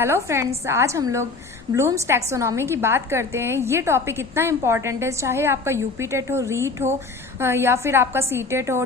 Hello friends, आज हम लोग ब्लूम्स टैक्सोनॉमी की बात करते हैं। ये टॉपिक इतना इम्पॉर्टेंट है, चाहे आपका यूपी टेट हो, रीट हो या फिर आपका सी टेट हो,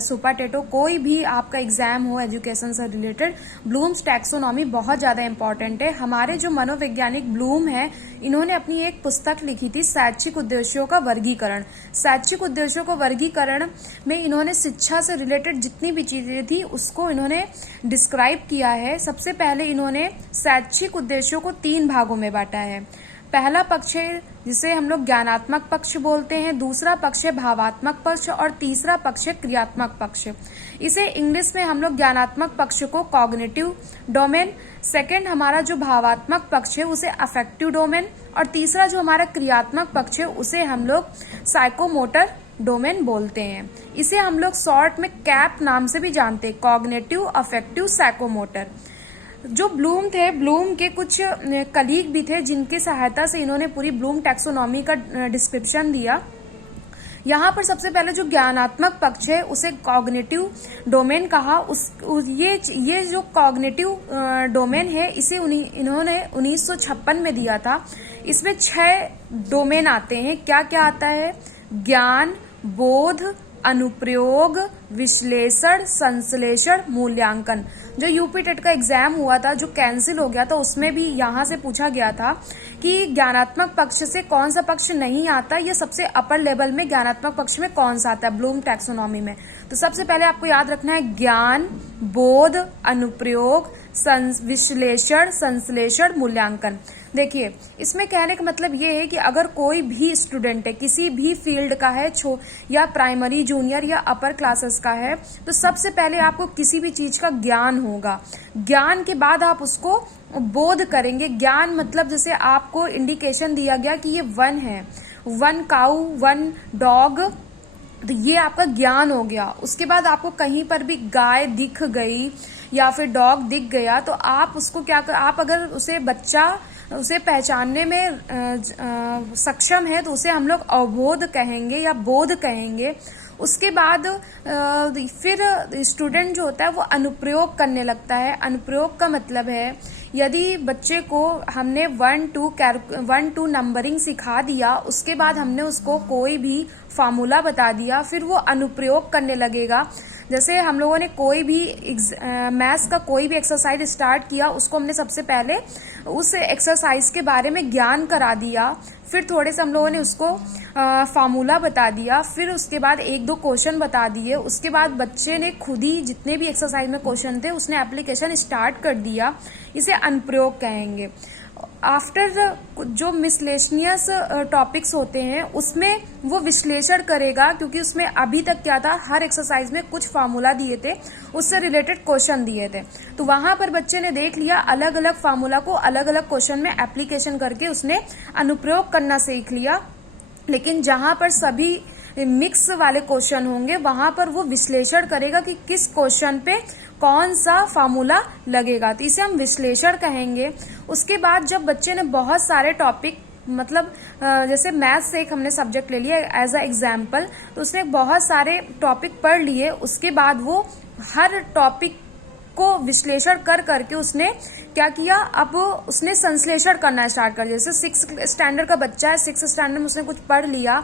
सुपर टेट हो, कोई भी आपका एग्जाम हो एजुकेशन से रिलेटेड, ब्लूम्स टैक्सोनॉमी बहुत ज़्यादा इम्पॉर्टेंट है। हमारे जो मनोवैज्ञानिक ब्लूम है, इन्होंने अपनी एक पुस्तक लिखी थी शैक्षिक उद्देश्यों का वर्गीकरण। शैक्षिक उद्देश्यों का वर्गीकरण में इन्होंने शिक्षा से रिलेटेड जितनी भी चीज़ें थी उसको इन्होंने डिस्क्राइब किया है। सबसे पहले इन्होंने शैक्षिक उद्देश्यों को 3 भागों में बांटा है। पहला पक्ष है जिसे हम लोग ज्ञानात्मक पक्ष बोलते हैं, दूसरा पक्ष है भावात्मक पक्ष और तीसरा पक्ष है क्रियात्मक पक्ष। इसे इंग्लिश में हम लोग ज्ञानात्मक पक्ष को कॉग्निटिव डोमेन, सेकंड हमारा जो भावात्मक पक्ष है उसे अफेक्टिव डोमेन और तीसरा जो हमारा क्रियात्मक पक्ष है उसे हम लोग साइकोमोटर डोमेन बोलते हैं। इसे हम लोग शॉर्ट में कैप नाम से भी जानते हैं, कॉग्निटिव, अफेक्टिव, साइकोमोटर। जो ब्लूम थे, ब्लूम के कुछ कलीग भी थे जिनकी सहायता से इन्होंने पूरी ब्लूम टैक्सोनॉमी का डिस्क्रिप्शन दिया। यहाँ पर सबसे पहले जो ज्ञानात्मक पक्ष है उसे कॉग्निटिव डोमेन कहा। ये जो कॉग्निटिव डोमेन है इसे इन्होंने 1956 में दिया था। इसमें 6 डोमेन आते हैं। क्या क्या आता है? ज्ञान, बोध, अनुप्रयोग, विश्लेषण, संश्लेषण, मूल्यांकन। जो यूपी टेट का एग्जाम हुआ था जो कैंसिल हो गया था, उसमें भी यहाँ से पूछा गया था कि ज्ञानात्मक पक्ष से कौन सा पक्ष नहीं आता, ये सबसे अपर लेवल में ज्ञानात्मक पक्ष में कौन सा आता है ब्लूम टैक्सोनॉमी में। तो सबसे पहले आपको याद रखना है ज्ञान, बोध, अनुप्रयोग, विश्लेषण, संश्लेषण, मूल्यांकन। देखिए, इसमें कहने का मतलब ये है कि अगर कोई भी स्टूडेंट है, किसी भी फील्ड का है, या प्राइमरी, जूनियर या अपर क्लासेस का है, तो सबसे पहले आपको किसी भी चीज का ज्ञान होगा। ज्ञान के बाद आप उसको बोध करेंगे। ज्ञान मतलब जैसे आपको इंडिकेशन दिया गया कि ये 1 है, 1 काऊ, 1 डॉग, तो ये आपका ज्ञान हो गया। उसके बाद आपको कहीं पर भी गाय दिख गई या फिर डॉग दिख गया तो आप उसको आप अगर उसे पहचानने में सक्षम है तो उसे हम लोग अवबोध कहेंगे या बोध कहेंगे। उसके बाद फिर स्टूडेंट जो होता है वो अनुप्रयोग करने लगता है। अनुप्रयोग का मतलब है यदि बच्चे को हमने 1-2 नंबरिंग सिखा दिया, उसके बाद हमने उसको कोई भी फार्मूला बता दिया, फिर वो अनुप्रयोग करने लगेगा। जैसे हम लोगों ने कोई भी मैथ्स का कोई भी एक्सरसाइज स्टार्ट किया, उसको हमने सबसे पहले उस एक्सरसाइज के बारे में ज्ञान करा दिया, फिर थोड़े से हम लोगों ने उसको फार्मूला बता दिया, फिर उसके बाद 1-2 क्वेश्चन बता दिए। उसके बाद बच्चे ने खुद ही जितने भी एक्सरसाइज में क्वेश्चन थे उसने एप्लीकेशन स्टार्ट कर दिया। इसे अनुप्रयोग कहेंगे। आफ्टर जो मिसलेनियस टॉपिक्स होते हैं उसमें वो विश्लेषण करेगा, क्योंकि उसमें अभी तक क्या था, हर एक्सरसाइज में कुछ फार्मूला दिए थे, उससे रिलेटेड क्वेश्चन दिए थे, तो वहां पर बच्चे ने देख लिया, अलग अलग फार्मूला को अलग अलग क्वेश्चन में एप्लीकेशन करके उसने अनुप्रयोग करना सीख लिया। लेकिन जहां पर सभी मिक्स वाले क्वेश्चन होंगे वहां पर वो विश्लेषण करेगा कि किस क्वेश्चन पे कौन सा फार्मूला लगेगा, तो इसे हम विश्लेषण कहेंगे। उसके बाद जब बच्चे ने बहुत सारे टॉपिक, मतलब जैसे मैथ्स से एक हमने सब्जेक्ट ले लिया एज अ एग्जाम्पल, तो उसने बहुत सारे टॉपिक पढ़ लिए। उसके बाद वो हर टॉपिक को विश्लेषण कर करके उसने क्या किया, अब उसने संश्लेषण करना स्टार्ट कर दिया। जैसे 6th स्टैंडर्ड का बच्चा है, 6th स्टैंडर्ड में उसने कुछ पढ़ लिया,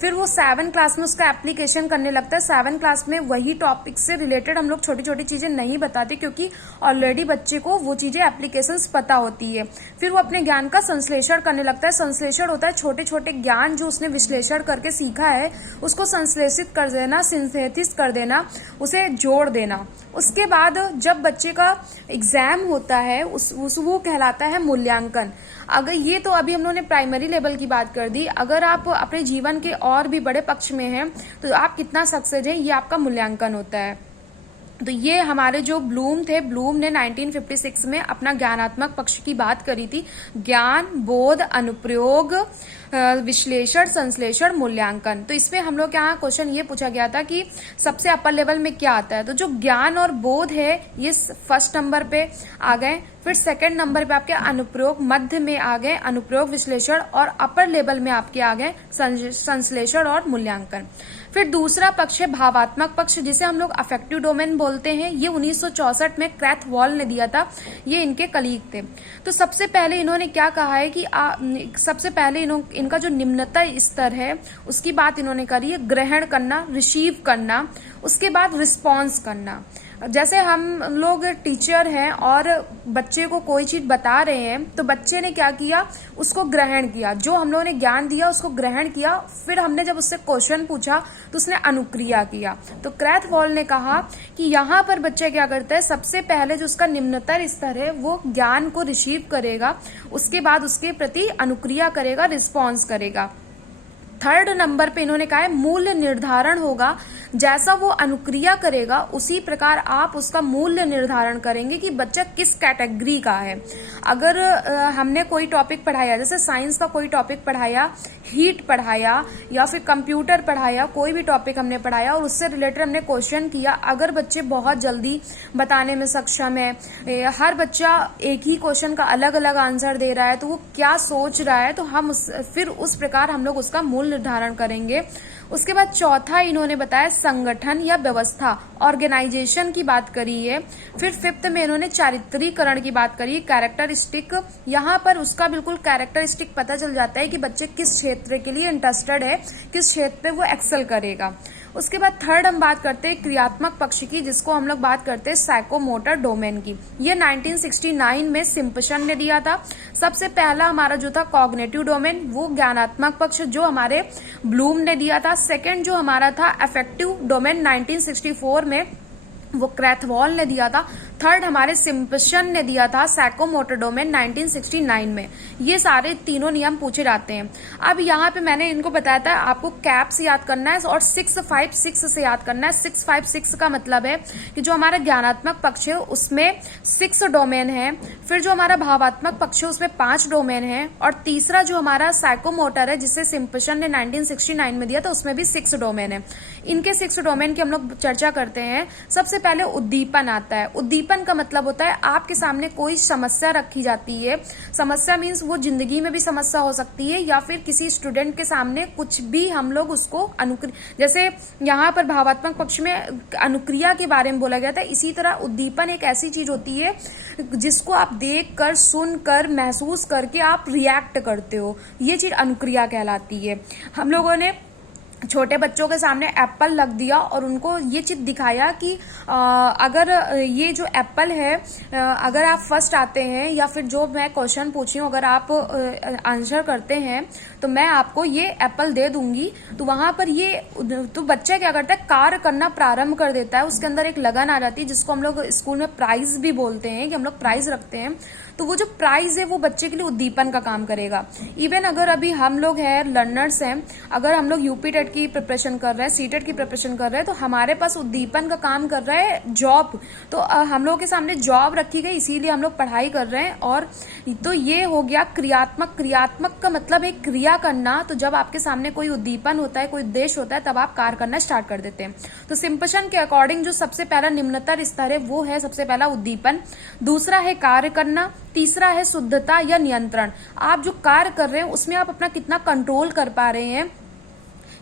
फिर वो 7th क्लास में उसका एप्लीकेशन करने लगता है। 7th क्लास में वही टॉपिक से रिलेटेड हम लोग छोटी छोटी चीजें नहीं बताते, क्योंकि ऑलरेडी बच्चे को वो चीजें एप्लीकेशंस पता होती है। फिर वो अपने ज्ञान का संश्लेषण करने लगता है। संश्लेषण होता है छोटे छोटे ज्ञान जो उसने विश्लेषण करके सीखा है उसको संश्लेषित कर देना, सिंथेसिस कर देना, उसे जोड़ देना। उसके बाद जब बच्चे का एग्जाम होता है वो कहलाता है मूल्यांकन। अगर ये तो अभी हम लोगों ने प्राइमरी लेवल की बात कर दी, अगर आप अपने जीवन के और भी बड़े पक्ष में हैं तो आप कितना सक्सेस है, ये आपका मूल्यांकन होता है। तो ये हमारे जो ब्लूम थे, ब्लूम ने 1956 में अपना ज्ञानात्मक पक्ष की बात करी थी। ज्ञान, बोध, अनुप्रयोग, विश्लेषण, संश्लेषण, मूल्यांकन। तो इसमें हम लोग यहाँ क्वेश्चन ये पूछा गया था कि सबसे अपर लेवल में क्या आता है, तो जो ज्ञान और बोध है ये फर्स्ट नंबर पे आ गए, फिर सेकंड नंबर पे आपके अनुप्रयोग मध्य में आ गए, अनुप्रयोग, विश्लेषण, और अपर लेवल में आपके आ गए संश्लेषण और मूल्यांकन। फिर दूसरा पक्ष है भावात्मक पक्ष, जिसे हम लोग अफेक्टिव डोमेन बोलते हैं। ये 1964 में क्रैथवॉल ने दिया था, ये इनके कलीग थे। तो सबसे पहले इन्होंने क्या कहा है कि सबसे पहले इनका जो निम्नतम स्तर है उसकी बात इन्होंने करी है, ग्रहण करना, रिसीव करना, उसके बाद रिस्पॉन्स करना। जैसे हम लोग टीचर हैं और बच्चे को कोई चीज बता रहे हैं, तो बच्चे ने क्या किया, उसको ग्रहण किया, जो हम लोगों ने ज्ञान दिया उसको ग्रहण किया। फिर हमने जब उससे क्वेश्चन पूछा तो उसने अनुक्रिया किया। तो क्रैथवॉल ने कहा कि यहाँ पर बच्चा क्या करता है, सबसे पहले जो उसका निम्नतर स्तर है वो ज्ञान को रिसीव करेगा, उसके बाद उसके प्रति अनुक्रिया करेगा, रिस्पॉन्स करेगा। थर्ड नंबर पे इन्होंने कहा है मूल्य निर्धारण होगा, जैसा वो अनुक्रिया करेगा उसी प्रकार आप उसका मूल्य निर्धारण करेंगे कि बच्चा किस कैटेगरी का है। अगर हमने कोई टॉपिक पढ़ाया, जैसे साइंस का कोई टॉपिक पढ़ाया, हीट पढ़ाया या फिर कंप्यूटर पढ़ाया, कोई भी टॉपिक हमने पढ़ाया और उससे रिलेटेड हमने क्वेश्चन किया, अगर बच्चे बहुत जल्दी बताने में सक्षम है, हर बच्चा एक ही क्वेश्चन का अलग अलग आंसर दे रहा है, तो वो क्या सोच रहा है, तो हम फिर उस प्रकार हम लोग उसका मूल्य निर्धारण करेंगे। उसके बाद चौथा इन्होंने बताया संगठन या व्यवस्था, ऑर्गेनाइजेशन की बात करी है। फिर फिफ्थ में इन्होंने चारित्रीकरण की बात करी, कैरेक्टरिस्टिक। यहाँ पर उसका बिल्कुल कैरेक्टरिस्टिक पता चल जाता है कि बच्चे किस क्षेत्र के लिए इंटरेस्टेड है, किस क्षेत्र पे वो एक्सेल करेगा। उसके बाद थर्ड हम बात करते हैं क्रियात्मक पक्ष की, जिसको हम लोग बात करते हैं साइकोमोटर डोमेन की। ये 1969 में सिम्पसन ने दिया था। सबसे पहला हमारा जो था कॉग्निटिव डोमेन, वो ज्ञानात्मक पक्ष जो हमारे ब्लूम ने दिया था। सेकंड जो हमारा था अफेक्टिव डोमेन 1964 में, वो क्रैथवॉल ने दिया था। थर्ड हमारे सिम्पसन ने दिया था साइकोमोटर डोमेन 1969 में। ये सारे तीनों नियम पूछे जाते हैं। अब यहाँ पे मैंने इनको बताया था आपको कैप से याद करना है और 656 से याद करना है। 656 का मतलब है कि जो हमारा ज्ञानात्मक पक्ष है उसमें 6 डोमेन है, फिर जो हमारा भावात्मक पक्ष है उसमें 5 डोमेन है, और तीसरा जो हमारा साइकोमोटर है जिसे सिम्पसन ने 1969 में दिया था उसमें भी 6 डोमेन है। इनके 6 डोमेन की हम लोग चर्चा करते हैं। सबसे पहले उद्दीपन आता है। उद्दीपन का मतलब होता है आपके सामने कोई समस्या रखी जाती है। समस्या मीन्स वो जिंदगी में भी समस्या हो सकती है या फिर किसी स्टूडेंट के सामने कुछ भी हम लोग उसको जैसे यहाँ पर भावात्मक पक्ष में अनुक्रिया के बारे में बोला गया था, इसी तरह उद्दीपन एक ऐसी चीज होती है जिसको आप देख कर, सुन कर, महसूस करके आप रिएक्ट करते हो, ये चीज अनुक्रिया कहलाती है। हम लोगों ने छोटे बच्चों के सामने एप्पल रख दिया और उनको ये चीज दिखाया कि अगर ये जो एप्पल है, अगर आप फर्स्ट आते हैं या फिर जो मैं क्वेश्चन पूछी हूँ अगर आप आंसर करते हैं तो मैं आपको ये एप्पल दे दूंगी। तो वहां पर ये तो बच्चा क्या करता है, कार्य करना प्रारंभ कर देता है, उसके अंदर एक लगन आ जाती है जिसको हम लोग स्कूल में प्राइज भी बोलते हैं कि हम लोग प्राइज रखते हैं। तो वो जो प्राइज है वो बच्चे के लिए उद्दीपन का काम करेगा। इवन अगर अभी हम लोग हैं लर्नर्स हैं, अगर हम लोग यूपी टेट की प्रिपरेशन कर रहे हैं, सीटेट की प्रिपरेशन कर रहे हैं, तो हमारे पास उद्दीपन का काम कर रहा है जॉब। तो हम लोग के सामने जॉब रखी गई, इसीलिए हम लोग पढ़ाई कर रहे हैं। और तो ये हो गया क्रियात्मक। क्रियात्मक का मतलब है क्रिया करना। तो जब आपके सामने कोई उद्दीपन होता है, कोई उद्देश्य होता है, तब आप कार्य करना स्टार्ट कर देते हैं। तो सिम्पसन के अकॉर्डिंग जो सबसे पहला निम्नतर स्तर है वो है सबसे पहला उद्दीपन, दूसरा है कार्य करना, तीसरा है शुद्धता या नियंत्रण। आप जो कार्य कर रहे हैं उसमें आप अपना कितना कंट्रोल कर पा रहे हैं,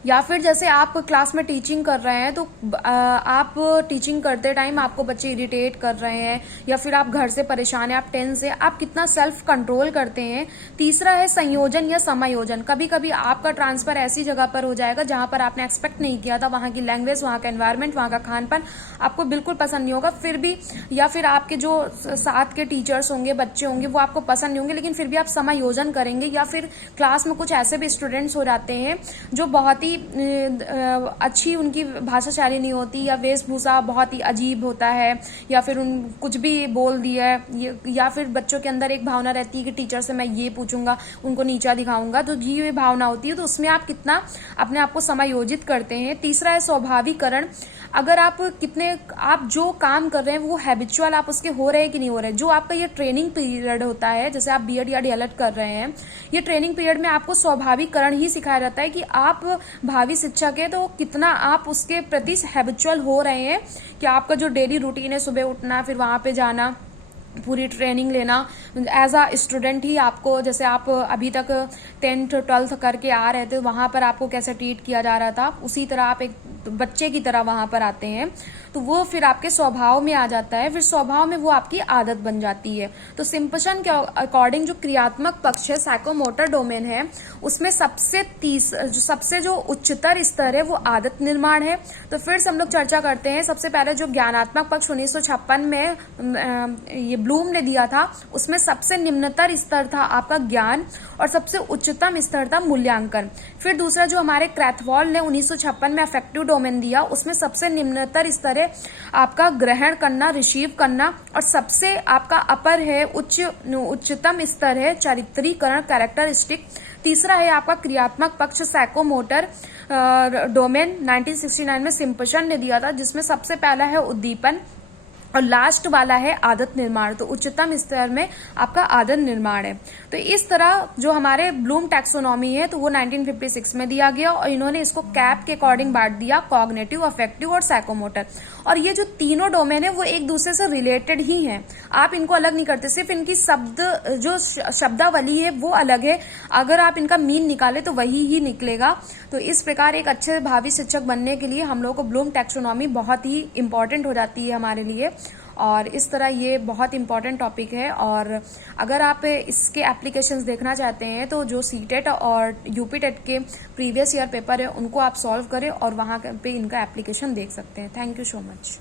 या फिर जैसे आप क्लास में टीचिंग कर रहे हैं तो आप टीचिंग करते टाइम आपको बच्चे इरिटेट कर रहे हैं या फिर आप घर से परेशान हैं, आप टेंस है, आप कितना सेल्फ कंट्रोल करते हैं। तीसरा है संयोजन या समायोजन। कभी कभी आपका ट्रांसफर ऐसी जगह पर हो जाएगा जहां पर आपने एक्सपेक्ट नहीं किया था, वहां की लैंग्वेज, वहां का एनवायरमेंट, वहां का खान पान आपको बिल्कुल पसंद नहीं होगा, फिर भी या फिर आपके जो साथ के टीचर्स होंगे, बच्चे होंगे, वो आपको पसंद नहीं होंगे, लेकिन फिर भी आप समायोजन करेंगे। या फिर क्लास में कुछ ऐसे भी स्टूडेंट्स हो जाते हैं जो बहुत ही अच्छी उनकी भाषा शैली नहीं होती या वेशभूषा बहुत ही अजीब होता है, या फिर उन कुछ भी बोल दिया है, या फिर बच्चों के अंदर एक भावना रहती है कि टीचर से मैं ये पूछूंगा, उनको नीचा दिखाऊंगा, तो ये भावना होती है। तो उसमें आप कितना अपने आप को समायोजित करते हैं। तीसरा है स्वाभाविकरण। अगर आप जो काम कर रहे हैं वो हैबिचुअल आप उसके हो रहे हैं कि नहीं हो रहे। जो आपका ये ट्रेनिंग पीरियड होता है, जैसे आप बीएड या डीएलएड कर रहे हैं, ये ट्रेनिंग पीरियड में आपको स्वाभाविकरण ही सिखाया जाता है कि आप भावी शिक्षक है तो कितना आप उसके प्रति हैबिचुअल हो रहे हैं, कि आपका जो डेली रूटीन है, सुबह उठना, फिर वहां पे जाना, पूरी ट्रेनिंग लेना, एज अ स्टूडेंट ही आपको, जैसे आप अभी तक 10th 12th करके आ रहे थे, वहां पर आपको कैसे ट्रीट किया जा रहा था, उसी तरह आप एक बच्चे की तरह वहां पर आते हैं, तो वो फिर आपके स्वभाव में आ जाता है, फिर स्वभाव में वो आपकी आदत बन जाती है। तो सिम्पसन के अकॉर्डिंग जो क्रियात्मक पक्ष है, साइकोमोटर डोमेन है, उसमें सबसे जो उच्चतर स्तर है वो आदत निर्माण है। तो फिर से हम लोग चर्चा करते हैं। सबसे पहले जो ज्ञानात्मक पक्ष 1956 में ये ब्लूम ने दिया था, उसमें सबसे निम्नतर स्तर था आपका ज्ञान और सबसे उच्चतम स्तर था मूल्यांकन। फिर दूसरा जो हमारे क्रैथवॉल ने 1956 में अफेक्टिव डोमेन दिया, उसमें सबसे निम्नतर स्तर है आपका ग्रहण करना, रिसीव करना, और सबसे आपका अपर है उच्चतम स्तर है चारित्रीकरण, कैरेक्टरिस्टिक। तीसरा है आपका क्रियात्मक पक्ष साइकोमोटर डोमेन, 1969 में सिम्पसन ने दिया था, जिसमें सबसे पहला है उद्दीपन और लास्ट वाला है आदत निर्माण। तो उच्चतम स्तर में आपका आदत निर्माण है। तो इस तरह जो हमारे ब्लूम टैक्सोनॉमी है, तो वो 1956 में दिया गया और इन्होंने इसको कैप के अकॉर्डिंग बांट दिया, कॉग्निटिव, अफेक्टिव और साइकोमोटर। और ये जो तीनों डोमेन है वो एक दूसरे से रिलेटेड ही हैं, आप इनको अलग नहीं करते, सिर्फ इनकी जो शब्दावली है वो अलग है। अगर आप इनका मीन निकाले तो वही ही निकलेगा। तो इस प्रकार एक अच्छे भावी शिक्षक बनने के लिए हम लोग को ब्लूम टैक्सोनॉमी बहुत ही इंपॉर्टेंट हो जाती है हमारे लिए। और इस तरह ये बहुत इंपॉर्टेंट टॉपिक है। और अगर आप इसके एप्लीकेशंस देखना चाहते हैं तो जो सीटेट और यूपीटेट के प्रीवियस ईयर पेपर है उनको आप सॉल्व करें और वहाँ पे इनका एप्लीकेशन देख सकते हैं। Thank you so much.